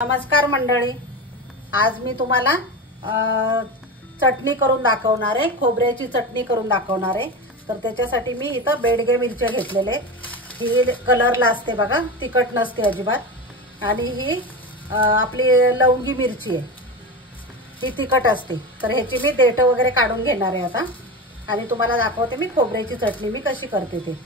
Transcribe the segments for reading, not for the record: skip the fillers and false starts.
नमस्कार मंडळी, आज मी तुम्हाला चटणी करून दाखवणार आहे। खोबऱ्याची चटणी करून दाखवणार आहे। तर त्याच्यासाठी मी इथं बेडगे मिरच्या घेतलेले। ही कलरला असते बघा, तिखट नसते अजिबात। आणि ही आपली लवंगी मिरची आहे, ही तिखट असते। तर ह्याची मी देठ वगैरे काढून घेणार आहे आता आणि तुम्हाला दाखवते मी खोबऱ्याची चटणी मी कशी करते ते।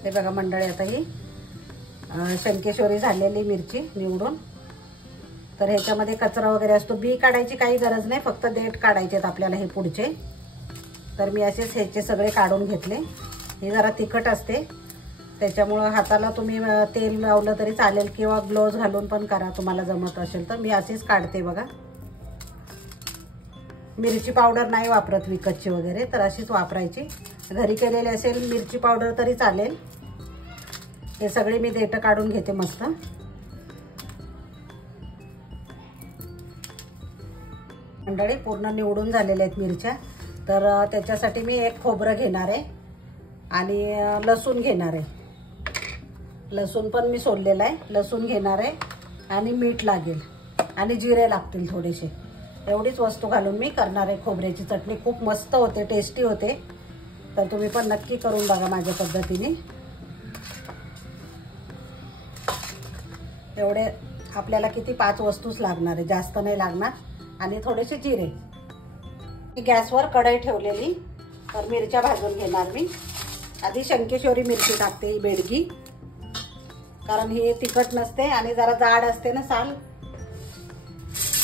हे बघा मंडळी, आता ही शंकेश्वरी झालेली मिरची निवडून, तर ह्याच्यामध्ये कचरा वगैरे असतो, बी काढायची काही गरज नाही, फक्त देठ काढायचे आहेत आपल्याला हे पुढचे। तर मी असेच ह्याचे सगळे काढून घेतले। हे जरा तिखट असते, त्याच्यामुळे हाताला तुम्ही तेल लावलं तरी चालेल किंवा ग्लोव्ज घालून पण करा, तुम्हाला जमत असेल तर। मी अशीच काढते बघा। मिरची पावडर नाही वापरत विकतची वगैरे, तर अशीच वापरायची। घरी केलेली असेल मिरची पावडर तरी चालेल। हे सगळे मी देठ काढून घेते मस्त। मंडळी पूर्ण निवडून झालेल्या आहेत मिरच्या। तर त्याच्यासाठी मी एक खोबरं घेणार आहे आणि लसूण घेणार आहे। लसूण पण मी सोललेला आहे, लसूण घेणार आहे आणि मीठ लागेल आणि जिरे लागतील थोडेसे। एवढीच वस्तू घालून मी करणार आहे खोबऱ्याची चटणी। खूप मस्त होते, टेस्टी होते। तर तुम्ही पण नक्की करून बघा माझ्या पद्धतीने। एवढे आपल्याला किती 5 वस्तूच लागणार आहे, जास्त नाही लागणार। आणि थोडेसे जिरे। गॅसवर कढई ठेवलेली, तर मिरच्या भाजून घेणार मी। आधी शंकेश्वरी मिरची टाकते, ही बेडगी, कारण ही तिखट नसते आणि जरा जाड असते ना साल,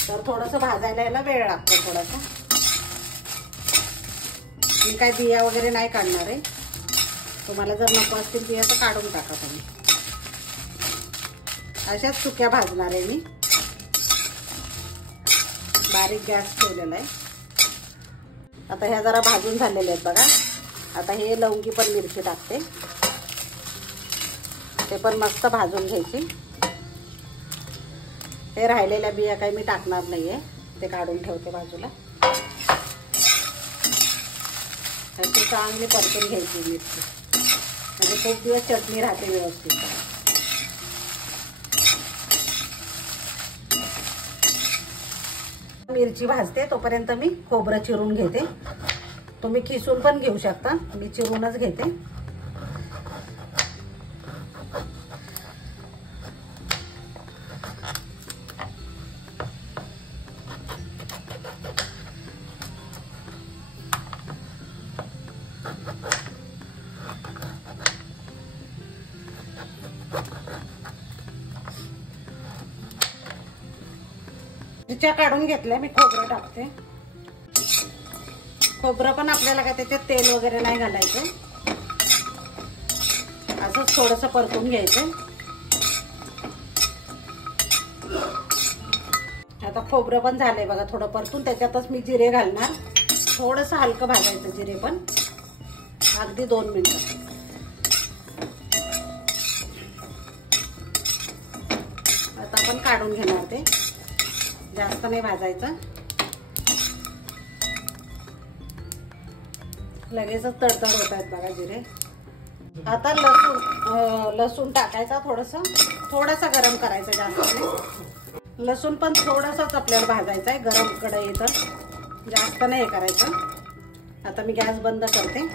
तर थोडंसं भाजायला याला वेळ लागतो थोडासा। मी काय बिया वगैरे नाही काढणार आहे, तुम्हाला जर नको असतील बिया तर काढून टाका तुम्ही। अशाच सुक्या भाजणार आहे मी। बारीक गॅस ठेवलेला आहे। आता ह्या जरा भाजून झालेल्या आहेत बघा। आता हे लवंगी पण मिरची टाकते, ते पण मस्त भाजून घ्यायची। हे राहिलेल्या बिया काही मी टाकणार नाहीये, ते काढून ठेवते बाजूला। अशी चांगली परतून घ्यायची मिरची, म्हणजे खूप दिवस चटणी राहते व्यवस्थित। मिरची भाजते तोपर्यंत मी खोबरं चिरून घेते। तुम्ही खिसून पण घेऊ शकता, मी चिरूनच घेते। मिरच्या काढून घेतल्या, मी खोबरं टाकते। खोबरं पण आपल्याला काय त्याच्यात तेल वगैरे नाही घालायचं, असंच थोडंसं परतून घ्यायचं। आता खोबरं पण झालंय बघा थोडं परतून, त्याच्यातच मी जिरे घालणार। थोडंसं हलकं भाजायचं जिरे पण, अगदी 2 मिनिटं। आता आपण काढून घेणार ते, जास्त नाही भाजायचं, लगेचच तडतड होत आहेत बघा जिरे। आता लसूण टाकायचा, थोडासा गरम करायचा, जास्त नाही। लसूण पण थोडासाच आपल्याला भाजायचा आहे, गरम कढई तर जास्त नाही हे करायचं। आता मी गॅस बंद करते।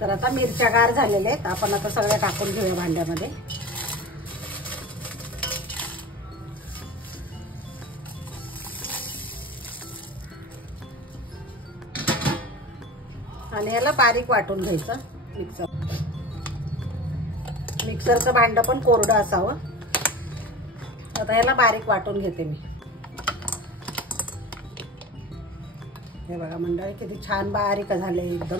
तर आता मिरच्या गार झालेल्या आहेत, आपण आता सगळ्या टाकून घेऊया भांड्यामध्ये। आणि याला बारीक वाटून घ्यायचं मिक्सरचं भांडं पण कोरडं असावं। आता याला बारीक वाटून घेते मी। हे बघा मंडळी, किती छान बारीक झाले, एकदम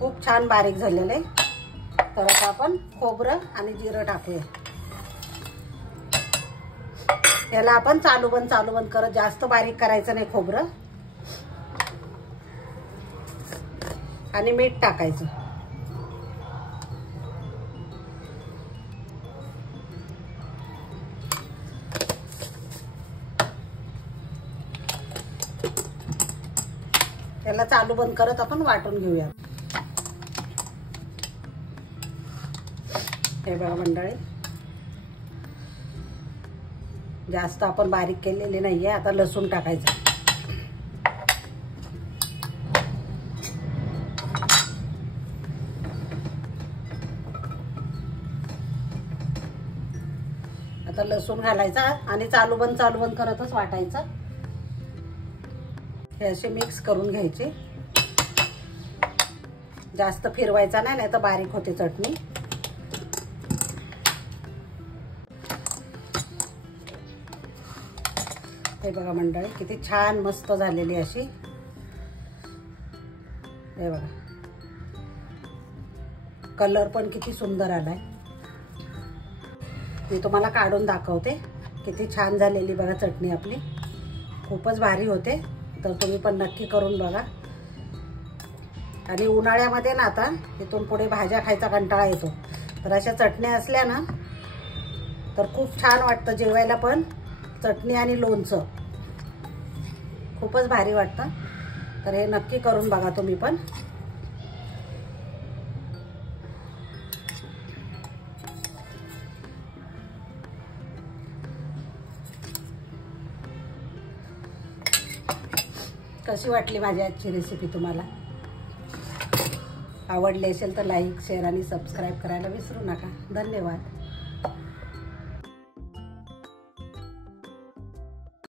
खूप छान बारीक झालेलं आहे। तर आता आपण खोबरं आणि जिरं टाकूया। याला आपण चालू बंद करत, जास्त बारीक करायचं नाही खोबरं। आणि मीठ टाकायचं। याला चालू बंद करत आपण वाटून घेऊया। हे बघा मंडळी, जास्त आपण बारीक केलेली नाहीये। आता लसूण टाकायचं। आता लसूण घालायचा आणि चालू बंद करतच वाटायचं। हे असे मिक्स करून घ्यायचे, जास्त फिरवायचा नाही, नाही तर बारीक होते चटणी। हे बघा मंडळी, किती छान मस्त झालेली अशी। हे बघा, कलर पण किती सुंदर आलाय। मी तुम्हाला काढून दाखवते, किती छान झालेली बघा चटणी आपली, खूपच भारी होते। तर तुम्ही पण नक्की करून बघा। आणि उन्हाळ्यामध्ये ना आता इथून पुढे भाज्या खायचा कंटाळा येतो, तर अशा चटण्या असल्या ना तर खूप छान वाटतं जेवायला पण। चटणी आणि लोणचं खूपच भारी वाटतं, तर हे नक्की करून बघा तुम्ही पण। कशी वाटली माझी आजची रेसिपी तुम्हाला? आवडली असेल तर लाईक, शेअर आणि सबस्क्राईब करायला विसरू नका। धन्यवाद।